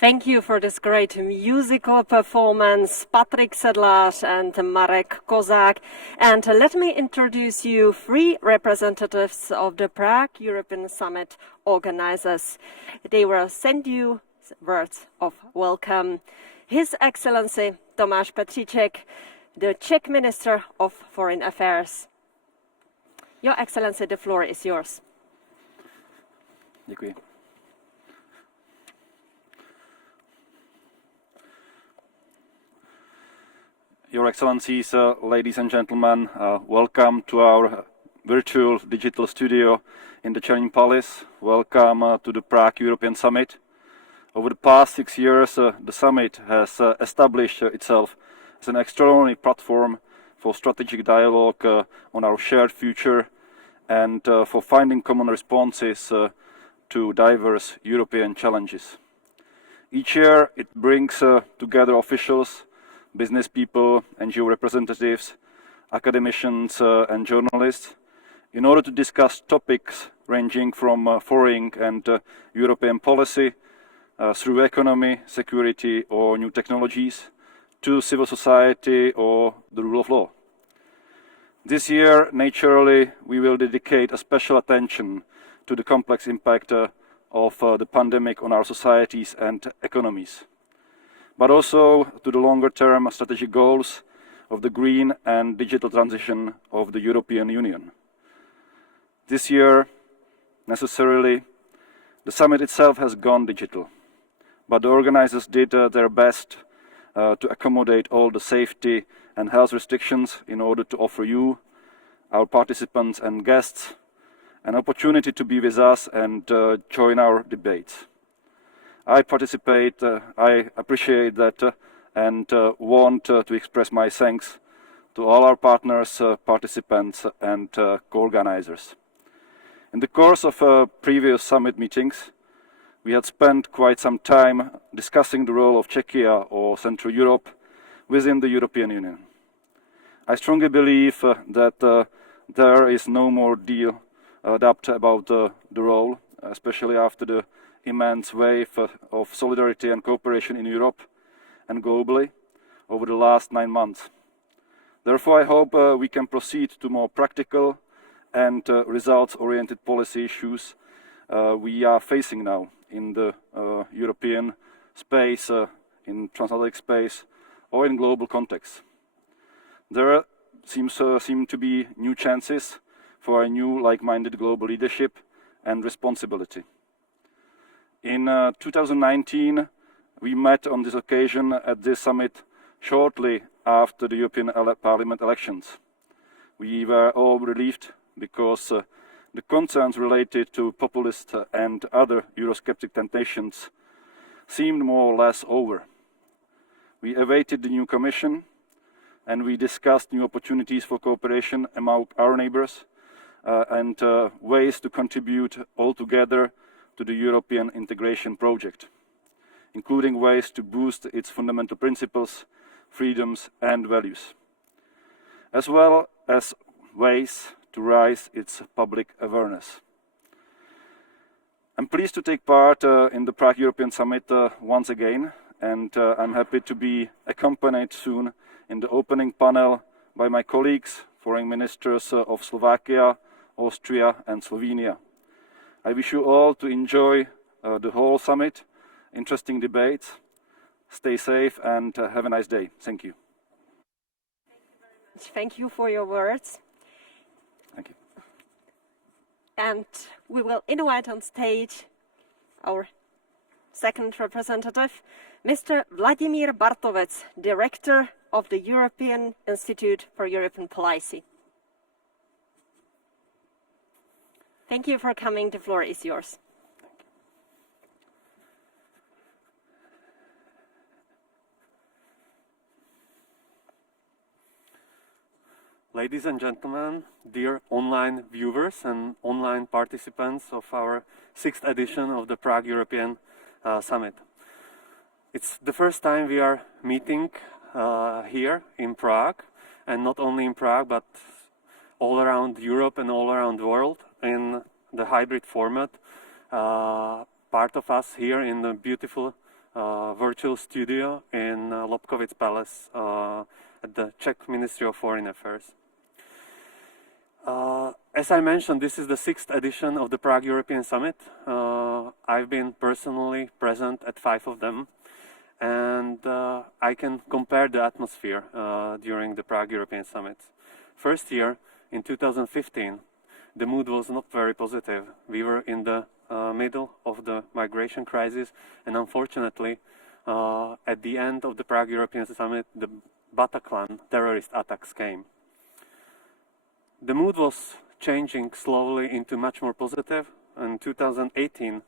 Thank you for this great musical performance, Patrik Sedlář and Marek Kozák. And let me introduce you three representatives of the Prague European Summit organizers. They will send you words of welcome. His Excellency Tomáš Petříček, the Czech Minister of Foreign Affairs. Your Excellency, the floor is yours. Děkuji. Your Excellencies, ladies and gentlemen, welcome to our virtual digital studio in the Czech Palace. Welcome to the Prague European Summit. Over the past 6 years, the summit has established itself as an extraordinary platform for strategic dialogue on our shared future and for finding common responses to diverse European challenges. Each year it brings together officials, business people, NGO representatives, academicians and journalists in order to discuss topics ranging from foreign and European policy through economy, security or new technologies to civil society or the rule of law. This year, naturally, we will dedicate a special attention to the complex impact of the pandemic on our societies and economies, but also to the longer-term strategic goals of the green and digital transition of the European Union. This year, necessarily, the summit itself has gone digital, but the organizers did their best to accommodate all the safety and health restrictions in order to offer you, our participants and guests, an opportunity to be with us and join our debates. I appreciate that and want to express my thanks to all our partners, participants and co-organizers. In the course of previous summit meetings, we had spent quite some time discussing the role of Czechia or Central Europe within the European Union. I strongly believe that there is no more doubt about the role, especially after the immense wave of solidarity and cooperation in Europe and globally over the last 9 months. Therefore, I hope we can proceed to more practical and results-oriented policy issues we are facing now in the European space, in transatlantic space, or in global context. There seem to be new chances for a new like-minded global leadership and responsibility. In 2019, we met on this occasion at this summit shortly after the European Parliament elections. We were all relieved because the concerns related to populist and other Eurosceptic temptations seemed more or less over. We awaited the new Commission and we discussed new opportunities for cooperation among our neighbours and ways to contribute all together to the European integration project, including ways to boost its fundamental principles, freedoms and values, as well as ways to raise its public awareness. I'm pleased to take part in the Prague European Summit once again, and I'm happy to be accompanied soon in the opening panel by my colleagues, foreign ministers of Slovakia, Austria and Slovenia. I wish you all to enjoy the whole summit, interesting debates, stay safe and have a nice day. Thank you. Thank you for your words. Thank you. And we will invite on stage our second representative, Mr. Vladimír Bartovic, Director of the European Institute for European Policy. Thank you for coming. The floor is yours. Ladies and gentlemen, dear online viewers and online participants of our 6th edition of the Prague European Summit. It's the first time we are meeting here in Prague, and not only in Prague, but all around Europe and all around the world in the hybrid format. Part of us here in the beautiful virtual studio in Lobkowicz Palace at the Czech Ministry of Foreign Affairs. As I mentioned, this is the 6th edition of the Prague European Summit. I've been personally present at 5 of them, and I can compare the atmosphere during the Prague European Summit. First year, in 2015, the mood was not very positive. We were in the middle of the migration crisis, and unfortunately, at the end of the Prague European Summit, the Bataclan terrorist attacks came. The mood was changing slowly into much more positive. In 2018,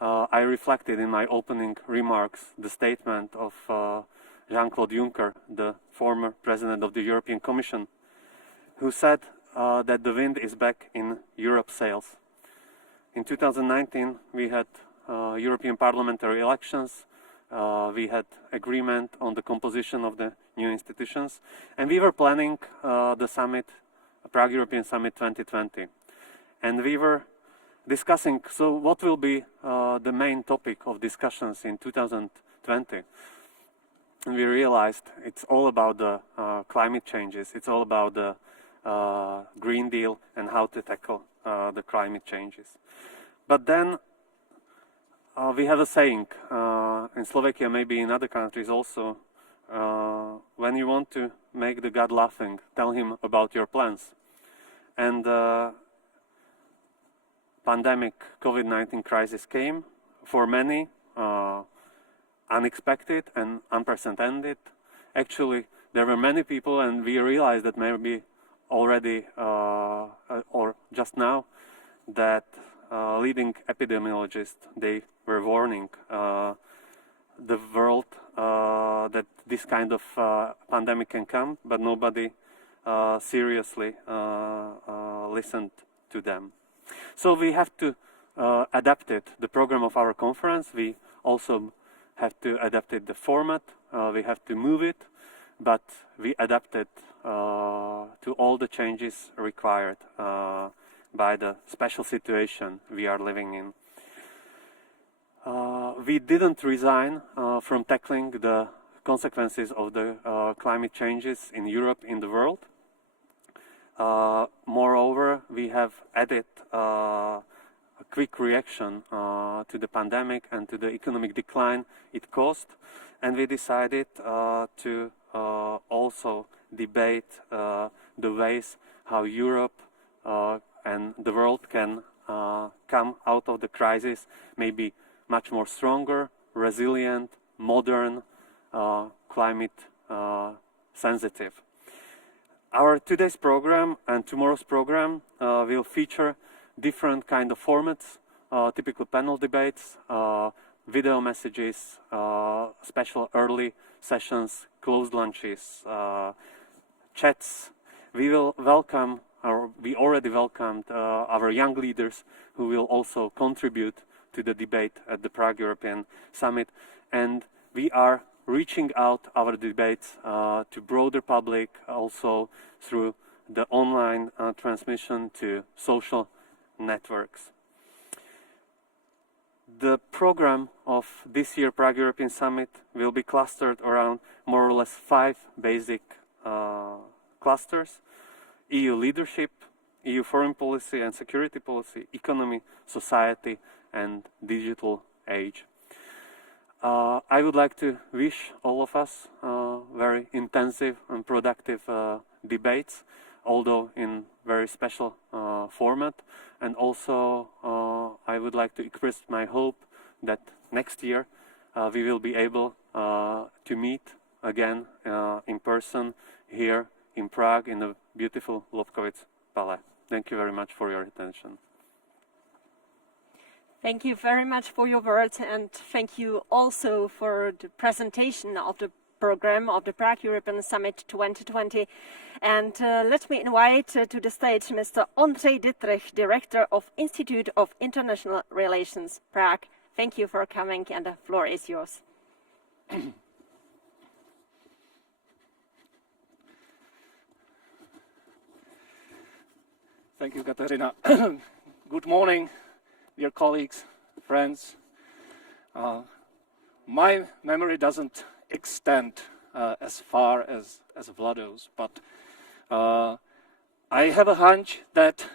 I reflected in my opening remarks the statement of Jean-Claude Juncker, the former president of the European Commission, who said that the wind is back in Europe's sails. In 2019, we had European parliamentary elections, we had agreement on the composition of the new institutions, and we were planning the summit, Prague European Summit 2020. And we were discussing, so what will be the main topic of discussions in 2020? And we realized it's all about the climate changes, it's all about the Green Deal and how to tackle the climate changes. But then we have a saying in Slovakia, maybe in other countries also, when you want to make the God laughing, tell him about your plans. And the pandemic COVID-19 crisis came, for many unexpected and unprecedented. Actually, there were many people, and we realized that maybe already or just now that leading epidemiologists, they were warning the world that this kind of pandemic can come, but nobody seriously listened to them. So we have to adapt it, the program of our conference. We also have to adapt it, the format. We have to move it, but we adapted to all the changes required by the special situation we are living in. We didn't resign from tackling the consequences of the climate changes in Europe, in the world. Moreover, we have added a quick reaction to the pandemic and to the economic decline it caused, and we decided to also debate the ways how Europe and the world can come out of the crisis, maybe much more stronger, resilient, modern, climate sensitive. Our today's program and tomorrow's program will feature different kind of formats, typical panel debates, video messages, special early sessions, closed lunches, chats. We will welcome, or we already welcomed our young leaders who will also contribute to the debate at the Prague European Summit. And we are reaching out our debates to broader public, also through the online transmission to social networks. The program of this year Prague European Summit will be clustered around more or less 5 basic clusters: EU leadership, EU foreign policy and security policy, economy, society, and digital age. I would like to wish all of us very intensive and productive debates, although in very special format. And also I would like to express my hope that next year we will be able to meet again in person here in Prague in the beautiful Lobkowicz Palace. Thank you very much for your attention. Thank you very much for your words, and thank you also for the presentation of the program of the Prague European Summit 2020. And let me invite to the stage Mr. Ondřej Ditrych, Director of Institute of International Relations, Prague. Thank you for coming, and the floor is yours. Thank you, Katarina. Good morning, dear colleagues, friends. My memory doesn't extend as far as Vlado's, but I have a hunch that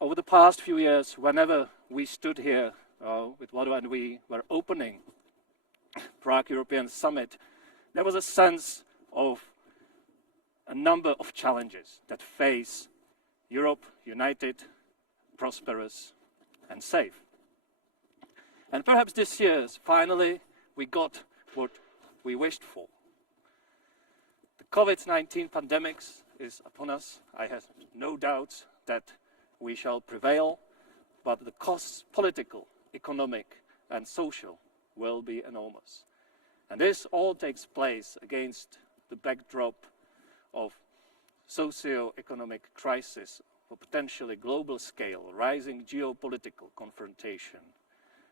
over the past few years, whenever we stood here with Vlado and we were opening Prague European Summit, there was a sense of a number of challenges that face Europe united, prosperous, and safe. And perhaps this year, finally, we got what we wished for. The COVID-19 pandemic is upon us. I have no doubts that we shall prevail, but the costs, political, economic, and social, will be enormous. And this all takes place against the backdrop of socio-economic crisis, a potentially global scale, rising geopolitical confrontation,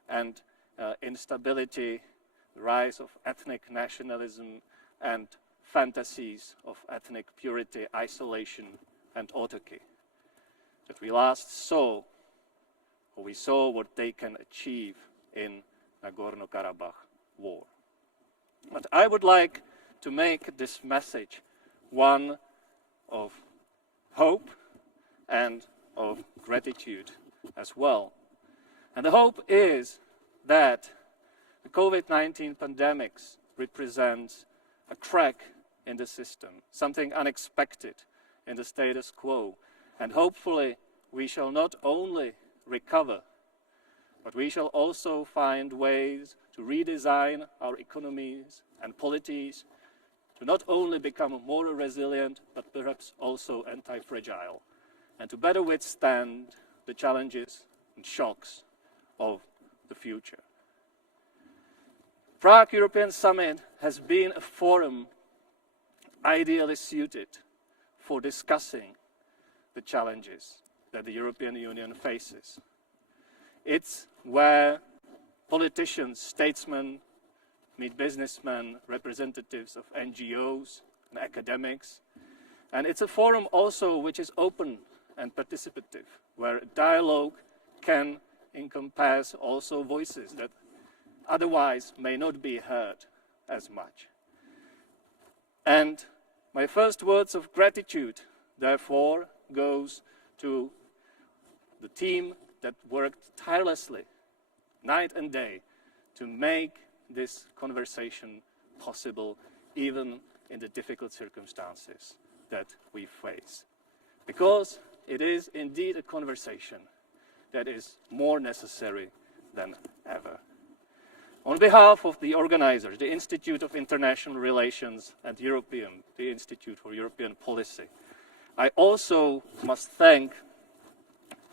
and instability, the rise of ethnic nationalism and fantasies of ethnic purity, isolation, and autarky. That we last saw, or we saw what they can achieve in Nagorno-Karabakh war. But I would like to make this message one of hope and of gratitude as well. And the hope is that the COVID-19 pandemic represents a crack in the system, something unexpected in the status quo. And hopefully we shall not only recover, but we shall also find ways to redesign our economies and polities to not only become more resilient, but perhaps also anti-fragile, and to better withstand the challenges and shocks of the future. Prague European Summit has been a forum ideally suited for discussing the challenges that the European Union faces. It's where politicians, statesmen, meet businessmen, representatives of NGOs and academics. And it's a forum also which is open and participative, where dialogue can encompass also voices that otherwise may not be heard as much. And my first words of gratitude, therefore, goes to the team that worked tirelessly, night and day, to make this conversation possible, even in the difficult circumstances that we face. Because it is indeed a conversation that is more necessary than ever. On behalf of the organizers, the Institute of International Relations and EUROPEUM, the Institute for European Policy, I also must thank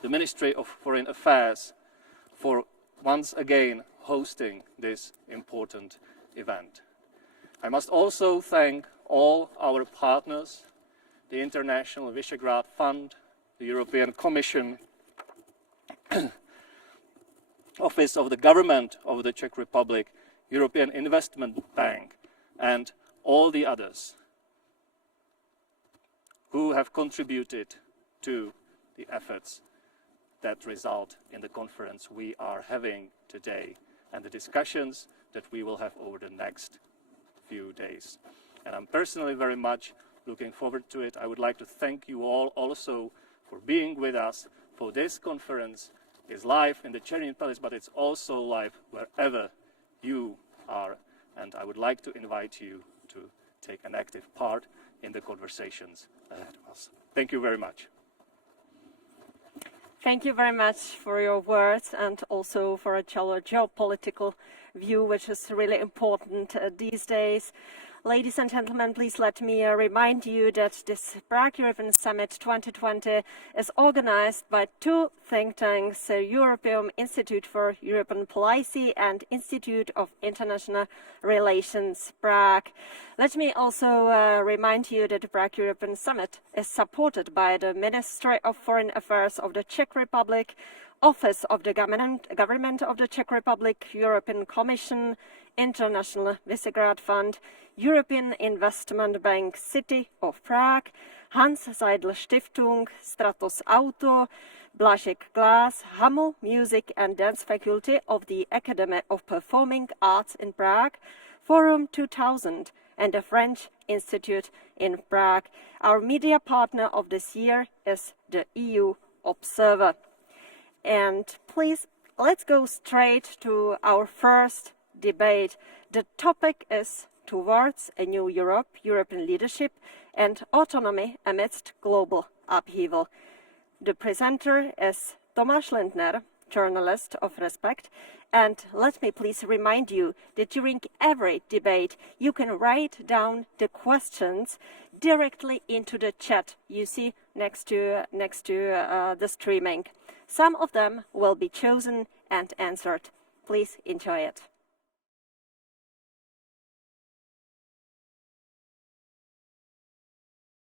the Ministry of Foreign Affairs for once again hosting this important event. I must also thank all our partners, the International Visegrad Fund, the European Commission, Office of the Government of the Czech Republic, European Investment Bank, and all the others who have contributed to the efforts that result in the conference we are having today and the discussions that we will have over the next few days. And I'm personally very much looking forward to it. I would like to thank you all also for being with us, for this conference is live in the Chernin Palace, but it's also live wherever you are. And I would like to invite you to take an active part in the conversations ahead of us. Thank you very much. Thank you very much for your words and also for a geopolitical view, which is really important these days. Ladies and gentlemen, please let me remind you that this Prague European Summit 2020 is organized by two think tanks, EUROPEUM Institute for European Policy and Institute of International Relations Prague. Let me also remind you that the Prague European Summit is supported by the Ministry of Foreign Affairs of the Czech Republic, Office of the Government of the Czech Republic, European Commission, International Visegrad Fund, European Investment Bank, City of Prague, Hans Seidel Stiftung, Stratos Auto, Blažek Glass, Hamu Music and Dance Faculty of the Academy of Performing Arts in Prague, Forum 2000, and the French Institute in Prague. Our media partner of this year is the EU Observer. And please, let's go straight to our first debate. The topic is Towards a New Europe, European Leadership and Autonomy Amidst Global Upheaval. The presenter is Tomáš Lindner, journalist of Respect, and let me please remind you that during every debate you can write down the questions directly into the chat you see next to the streaming. Some of them will be chosen and answered. Please enjoy it.